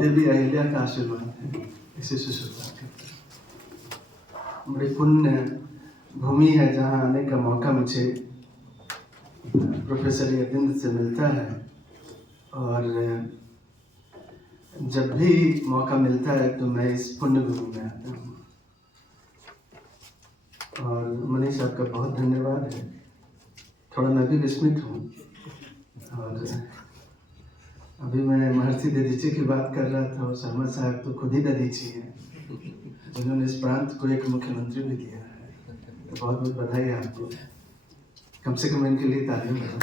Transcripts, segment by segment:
देवी अहिल्या का आशीर्वाद है, इसी से शुरुआत करते हैं। बड़ी पुण्य भूमि है जहाँ आने का मौका मुझे प्रोफेसर यतीन्द्र से मिलता है, और जब भी मौका मिलता है तो मैं इस पुण्य भूमि में आता हूँ। और मनीष साहब का बहुत धन्यवाद है। थोड़ा मैं भी विस्मित हूँ, और अभी मैं महर्षि दधीची की बात कर रहा था, और शर्मा साहब तो खुद ही दधीची हैं, जिन्होंने इस प्रांत को एक मुख्यमंत्री भी दिया है। तो बहुत बहुत बधाई है आपको, कम से कम इनके लिए तालियां बजाएं।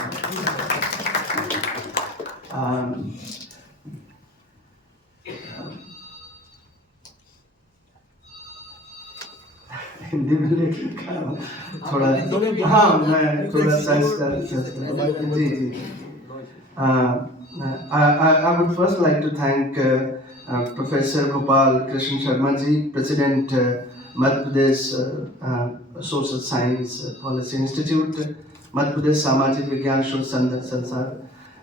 हिंदी में लिख लिखा थोड़ा, हाँ मैं थोड़ा जी जी। I would first like to thank Professor Gopal Krishna Sharma ji, President Madhya Pradesh Social Science Policy Institute, Madhya Pradesh Samajik Vigyan Shod Sansar,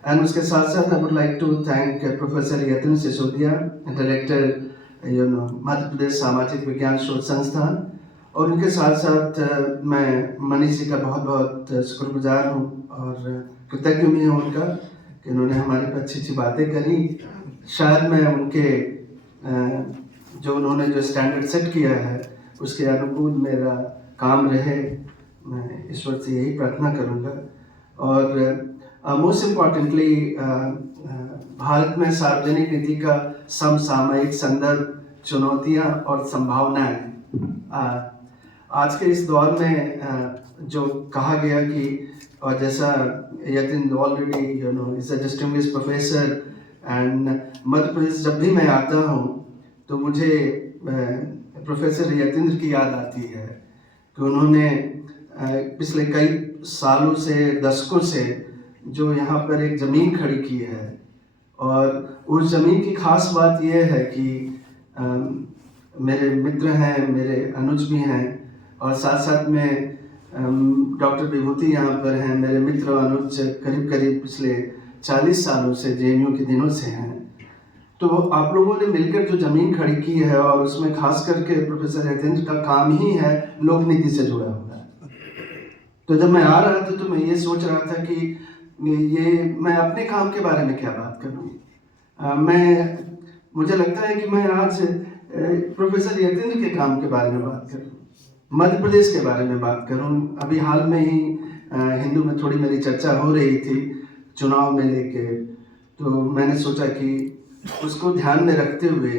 and उसके साथ साथ I would like to thank Professor Yatin Sisodia, Director Madhya Pradesh सामाजिक विज्ञान शोध संस्थान, और उनके साथ साथ मैं मनीष जी का बहुत बहुत शुक्रगुजार हूँ और कृतज्ञ भी हूँ उनका कि उन्होंने हमारे पे अच्छी अच्छी बातें करी। शायद मैं उनके जो उन्होंने जो स्टैंडर्ड सेट किया है उसके अनुकूल मेरा काम रहे, मैं ईश्वर से यही प्रार्थना करूँगा। और मोस्ट इम्पॉर्टेंटली भारत में सार्वजनिक नीति का समसामयिक संदर्भ, चुनौतियाँ और संभावनाएं, आज के इस दौर में जो कहा गया कि, और जैसा Yatin already is a distinguished professor, and Madhya Pradesh जब भी मैं आता हूँ तो मुझे प्रोफेसर यतीन्द्र की याद आती है कि उन्होंने पिछले कई सालों से, दशकों से जो यहाँ पर एक ज़मीन खड़ी की है, और उस ज़मीन की खास बात यह है कि मेरे मित्र हैं, मेरे अनुज भी हैं, और साथ साथ में डॉक्टर विभूति यहाँ पर हैं। मेरे मित्र अनुज करीब करीब पिछले 40 सालों से जेएनयू के दिनों से हैं। तो आप लोगों ने मिलकर जो ज़मीन खड़ी की है, और उसमें खास करके प्रोफेसर यतीन्द्र का काम ही है लोक नीति से जुड़ा हुआ है। तो जब मैं आ रहा था तो मैं ये सोच रहा था कि ये मैं अपने काम के बारे में क्या बात करूँ। मुझे लगता है कि मैं आज प्रोफेसर यतीन्द्र के काम के बारे में बात करूँ, मध्य प्रदेश के बारे में बात करूँ। अभी हाल में ही हिंदू में थोड़ी मेरी चर्चा हो रही थी चुनाव में लेके, तो मैंने सोचा कि उसको ध्यान में रखते हुए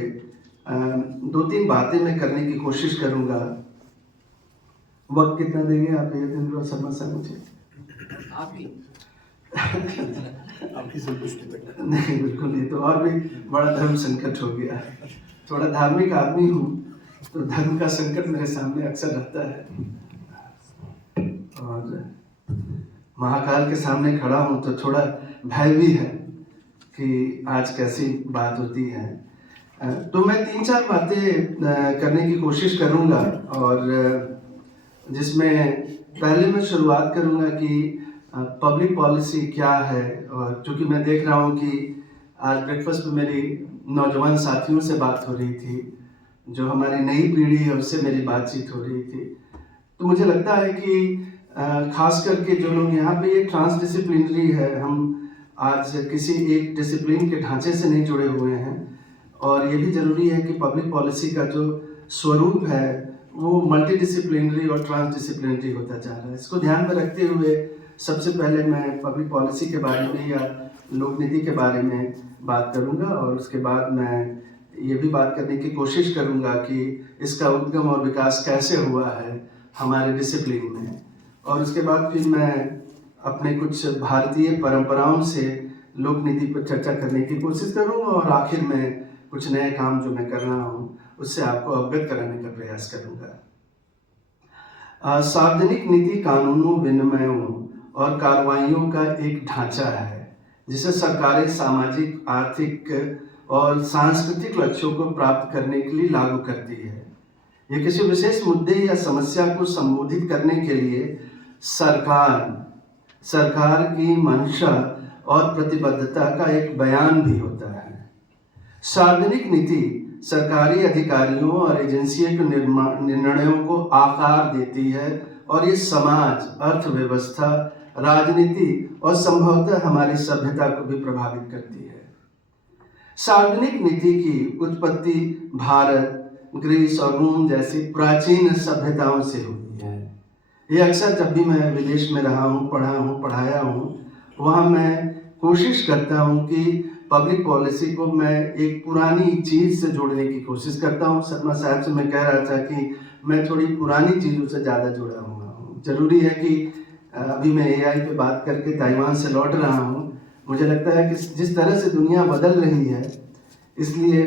2-3 बातें मैं करने की कोशिश करूँगा। वक्त कितना देंगे आप यतीन्द्र और शर्मा साहब मुझे? आपकी संतुष्टि तक नहीं, बिल्कुल नहीं। तो और भी बड़ा धर्म संकट हो गया। थोड़ा धार्मिक आदमी हूँ तो धर्म का संकट मेरे सामने अक्सर रहता है, और महाकाल के सामने खड़ा हूँ तो थोड़ा भय भी है कि आज कैसी बात होती है। तो मैं 3-4 बातें करने की कोशिश करूँगा, और जिसमें पहले मैं शुरुआत करूँगा कि पब्लिक पॉलिसी क्या है। और चूँकि मैं देख रहा हूँ कि आज ब्रेकफास्ट में मेरी नौजवान साथियों से बात हो रही थी, जो हमारी नई पीढ़ी है उससे मेरी बातचीत हो रही थी, तो मुझे लगता है कि खास करके जो लोग यहाँ पे ये ट्रांसडिसिप्लिनरी है, हम आज किसी एक डिसिप्लिन के ढांचे से नहीं जुड़े हुए हैं, और ये भी ज़रूरी है कि पब्लिक पॉलिसी का जो स्वरूप है वो मल्टी डिसिप्लिनरी और ट्रांसडिसिप्लिनरी होता जा रहा है। इसको ध्यान में रखते हुए सबसे पहले मैं पब्लिक पॉलिसी के बारे में या लोक नीति के बारे में बात करूंगा, और उसके बाद मैं ये भी बात करने की कोशिश करूंगा कि इसका उद्गम और विकास कैसे हुआ है हमारे डिसिप्लिन में, और उसके बाद फिर मैं अपने कुछ भारतीय परंपराओं से लोक नीति पर चर्चा करने की कोशिश करूंगा, और आखिर में कुछ नए काम जो मैं कर रहा हूँ उससे आपको अवगत कराने का प्रयास करूंगा। सार्वजनिक नीति कानूनों, विनिमयों और कार्रवाइयों का एक ढांचा है जिसे सरकारें सामाजिक, आर्थिक और सांस्कृतिक लक्ष्यों को प्राप्त करने के लिए लागू करती है। ये किसी विशेष मुद्दे या समस्या को संबोधित करने के लिए सरकार सरकार की मंशा और प्रतिबद्धता का एक बयान भी होता है। सार्वजनिक नीति सरकारी अधिकारियों और एजेंसियों के निर्णयों को आकार देती है और ये समाज, अर्थव्यवस्था, राजनीति और संभवतः हमारी सभ्यता को भी प्रभावित करती है। सार्वजनिक नीति की उत्पत्ति भारत, ग्रीस और रोम जैसी प्राचीन सभ्यताओं से हुई है। ये अक्सर जब भी मैं विदेश में रहा हूँ, पढ़ा हूँ, पढ़ाया हूँ, वहाँ मैं कोशिश करता हूँ कि पब्लिक पॉलिसी को मैं एक पुरानी चीज़ से जोड़ने की कोशिश करता हूँ। शर्मा साहब से मैं कह रहा था कि मैं थोड़ी पुरानी चीज़ों से ज़्यादा जुड़ा हुआ हूँ। ज़रूरी है कि अभी मैं AI पे बात करके ताइवान से लौट रहा हूँ। मुझे लगता है कि जिस तरह से दुनिया बदल रही है, इसलिए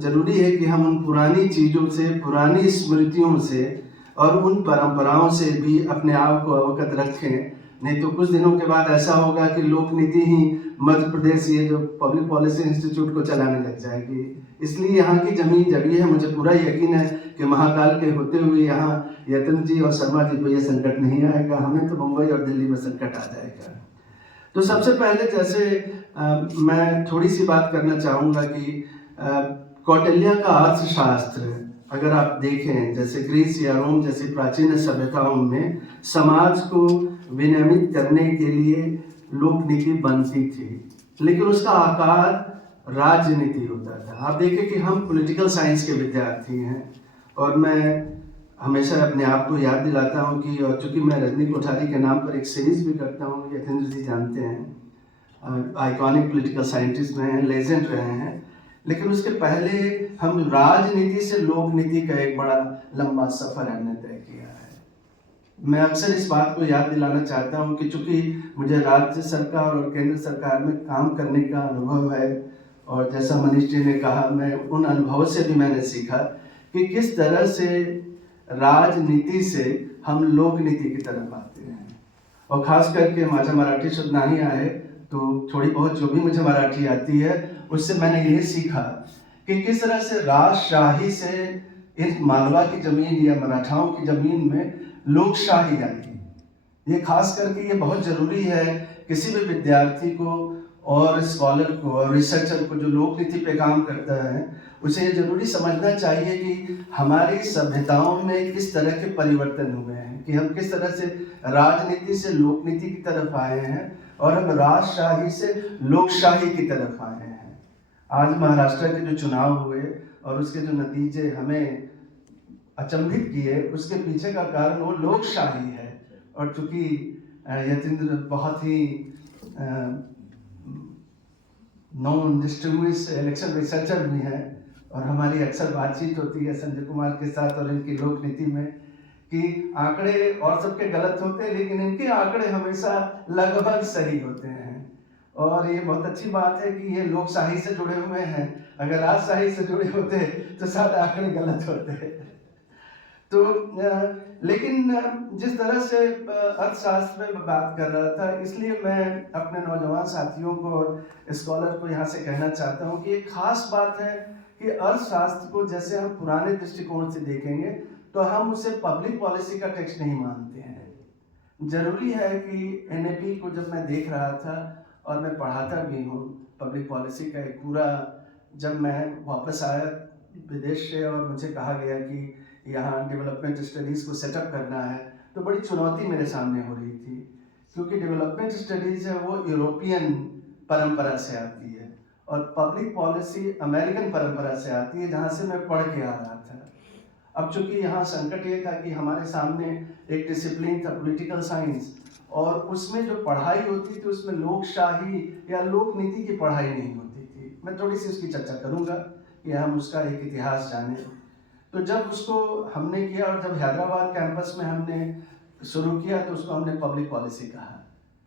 ज़रूरी है कि हम उन पुरानी चीज़ों से, पुरानी स्मृतियों से और उन परंपराओं से भी अपने आप को अवगत रखें। नहीं तो कुछ दिनों के बाद ऐसा होगा कि लोक नीति ही मध्य प्रदेश ये जो पब्लिक पॉलिसी इंस्टीट्यूट को चलाने लग जाएगी। इसलिए यहाँ की ज़मीन जगी है। मुझे पूरा यकीन है कि महाकाल के होते हुए यहाँ यतन जी और शर्मा जी को ये संकट नहीं आएगा। हमें तो मुंबई और दिल्ली में संकट आ जाएगा। तो सबसे पहले जैसे मैं थोड़ी सी बात करना चाहूँगा कि कौटिल्य का अर्थशास्त्र अगर आप देखें, जैसे ग्रीस या रोम जैसी प्राचीन सभ्यताओं में समाज को विनियमित करने के लिए लोक नीति बनती थी, लेकिन उसका आकार राजनीति होता था। आप देखें कि हम पॉलिटिकल साइंस के विद्यार्थी हैं और मैं हमेशा अपने आप को याद दिलाता हूँ कि, और चूँकि मैं रजनी कोठारी के नाम पर एक सीरीज भी करता हूँ, यतेंद्र जी जानते हैं, आइकॉनिक पॉलिटिकल साइंटिस्ट रहे हैं, लेजेंड रहे हैं, लेकिन उसके पहले हम राजनीति से लोक नीति का एक बड़ा लंबा सफर हमने तय किया है। मैं अक्सर इस बात को याद दिलाना चाहता हूँ कि चूंकि मुझे राज्य सरकार और केंद्र सरकार में काम करने का अनुभव है, और जैसा मनीष जी ने कहा, मैं उन अनुभवों से भी मैंने सीखा कि किस तरह से राजनीति से हम लोक नीति की तरफ आते हैं। और खास करके माझा मराठी शुद्ध नहीं आए तो थोड़ी बहुत जो भी मुझे मराठी आती है उससे मैंने ये सीखा कि किस तरह से राजशाही से इस मालवा की ज़मीन या मराठाओं की ज़मीन में लोकशाही आई। ये खास करके ये बहुत ज़रूरी है किसी भी विद्यार्थी को और स्कॉलर को और रिसर्चर को जो लोक नीति पे काम करता है, उसे ये ज़रूरी समझना चाहिए कि हमारी सभ्यताओं में किस तरह के परिवर्तन हुए हैं, कि हम किस तरह से राजनीति से लोक नीति की तरफ आए हैं और हम राजशाही से लोकशाही की तरफ आए हैं। आज महाराष्ट्र के जो चुनाव हुए और उसके जो नतीजे हमें अचंभित किए, उसके पीछे का कारण वो लोकशाही है। और चूंकि यतेंद्र बहुत ही नॉन डिस्ट्रिब्यूट इलेक्शन रिसर्चर भी हैं और हमारी अक्सर बातचीत होती है संजय कुमार के साथ और इनकी लोक नीति में कि आंकड़े और सबके गलत होते हैं, लेकिन इनके आंकड़े हमेशा लगभग सही होते हैं। और ये बहुत अच्छी बात है कि ये लोकशाही से जुड़े हुए हैं। अगर राजशाही से जुड़े होते तो शायद आंकड़े गलत होते। तो लेकिन जिस तरह से अर्थशास्त्र में बात कर रहा था, इसलिए मैं अपने नौजवान साथियों को और स्कॉलर को यहाँ से कहना चाहता हूँ कि एक खास बात है कि अर्थशास्त्र को जैसे हम पुराने दृष्टिकोण से देखेंगे तो हम उसे पब्लिक पॉलिसी का टेक्स्ट नहीं मानते हैं। जरूरी है कि NAP को जब मैं देख रहा था और मैं पढ़ाता भी हूँ पब्लिक पॉलिसी का एक पूरा, जब मैं वापस आया विदेश से और मुझे कहा गया कि यहाँ डेवलपमेंट स्टडीज़ को सेटअप करना है, तो बड़ी चुनौती मेरे सामने हो रही थी, क्योंकि डेवलपमेंट स्टडीज़ है वो यूरोपियन परंपरा से आती है और पब्लिक पॉलिसी अमेरिकन परंपरा से आती है, जहाँ से मैं पढ़ के आ रहा था। अब चूंकि यहाँ संकट ये था कि हमारे सामने एक डिसिप्लिन था पॉलिटिकल साइंस, और उसमें जो पढ़ाई होती थी उसमें लोकशाही या लोक नीति की पढ़ाई नहीं होती थी। मैं थोड़ी सी उसकी चर्चा करूँगा कि हम उसका एक इतिहास जानें। तो जब उसको हमने किया और जब हैदराबाद कैंपस में हमने शुरू किया तो उसको हमने पब्लिक पॉलिसी कहा।